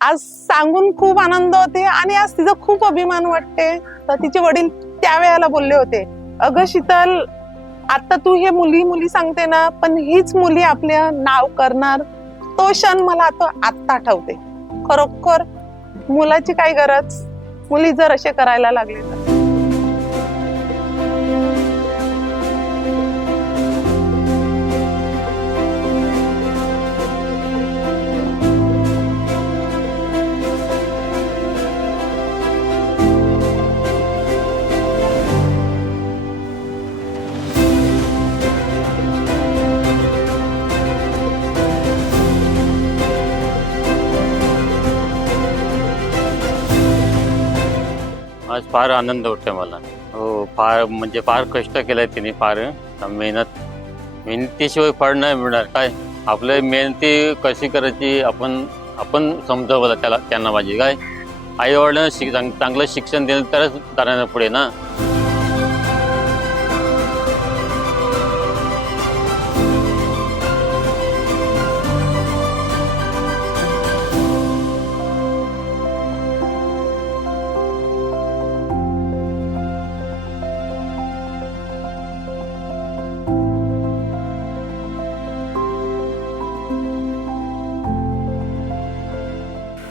आज सांगून खूप आनंद होते आणि आज तिचा खूप अभिमान वाटते. तर तिचे वडील त्यावेळेला बोलले होते, अगं शीतल, आता तू हे मुली मुली सांगते ना, पण हीच मुली आपलं नाव करणार. तो क्षण मला आत्ता आठवते. खरोखर मुलाची काय गरज, मुली जर असे करायला लागले तर. आज फार आनंद होतोय मला. हो, फार म्हणजे फार कष्ट केलंय तिने, फार मेहनतीशिवाय फळ नाही मिळणार. काय आपलं मेहनती कशी करायची आपण आपण समजावलं त्यांना पाहिजे. काय आई वडिलांना चांगलं शिक्षण दिलं तरच जाणार पुढे ना.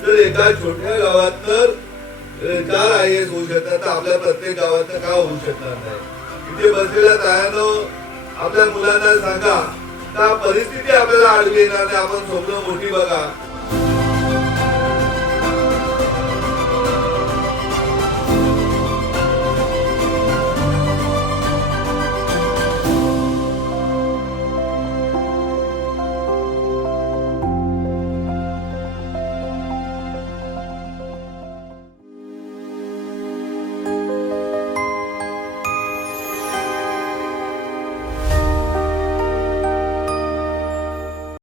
जर एका छोट्या गावात तर 4 IAS होऊ शकतात, तर आपल्या प्रत्येक गावात का होऊ शकणार नाही. इथे बसलेल्या तायानो आपल्या मुलांना सांगा का परिस्थिती आपल्याला आडवी येणार नाही. आपण स्वप्न मोठी बघा.